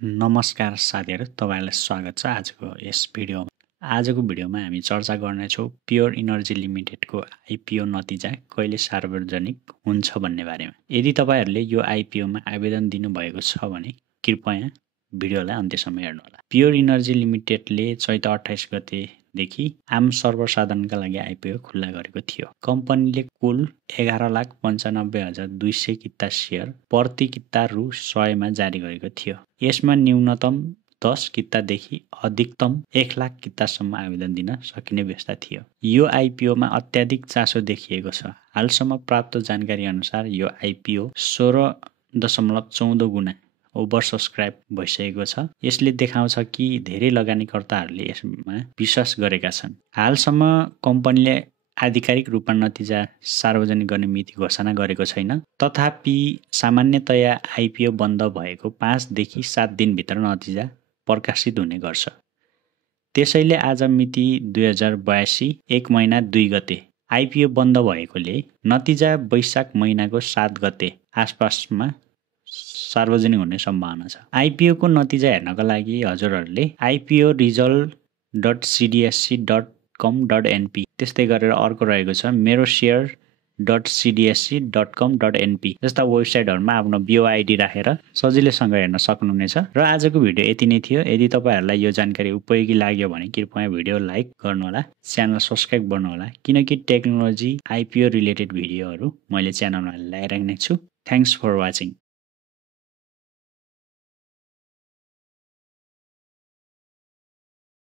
नमस्कार साथीहरू, तपाईहरुलाई स्वागत छ आजको यस भिडियोमा। आजको भिडियोमा हामी चर्चा गर्नेछौँ प्योर इनर्जी लिमिटेडको आइपिओ नतिजा कहिले सार्वजनिक हुन्छ भन्ने बारेमा। यदि तपाईहरुले यो आइपिओमा आवेदन दिनुभएको छ भने कृपया भिडियोलाई अन्त्यसम्म हेर्नुहोला। प्योर इनर्जी लिमिटेडले चैत 28 गतेदेखि आम सर्वसाधारणका लागि आइपिओ खुल्ला गरेको थियो। कम्पनीले कुल 11,95,200 किता सेयर प्रति किता रु 100 मा जारी गरेको थियो। यसमा न्यूनतम 10 कितादेखि अधिकतम 1 लाख कितासम्म आवेदन दिन सकिने व्यवस्था थियो। यो आइपिओमा अत्याधिक चासो देखिएको छ। हालसम्म प्राप्त जानकारी अनुसार यो आइपिओ 16.14 गुणा ओभर सब्सक्राइब भइसकेको छ। यसले देखाउँछ कि धेरै लगानीकर्ताहरूले यसमा विश्वास गरेका छन्। हालसम्म कम्पनीले आधिकारिक रूपमा नतिजा सार्वजनिक गर्ने मिति घोषणा गरेको छैन। तथापि सामान्यतया आइपिओ बन्द भएको 5 देखि 7 दिनभित्र नतिजा प्रकाशित हुने गर्छ। त्यसैले आज मिति 2082 1 महिना 2 गते आइपिओ बन्द भएकोले नतिजा वैशाख महिनाको 7 गते आसपासमा सार्वजनिक हुने सम्भावना छ। आइपिओ को नतिजा हेर्नका लागि हजुरहरूले ipo.cdsc.com.np त्यस्तै गरेर अर्को रहेको छ मेरो share.cdsc.com.np जस्ता वेबसाइटहरुमा आफ्नो बिओ आइडी राखेर सजिलैसँग हेर्न सक्नुहुनेछ। र आजको भिडियो यति नै थियो। यदि तपाईहरुलाई यो जानकारी उपयोगी लाग्यो भने कृपया भिडियो लाइक गर्नुहोला, च्यानल सब्स्क्राइब गर्नुहोला किनकि टेक्नोलोजी आइपिओ रिलेटेड भिडियोहरु मैले च्यानलमा ल्याइराख्ने छु। Thanks for watching.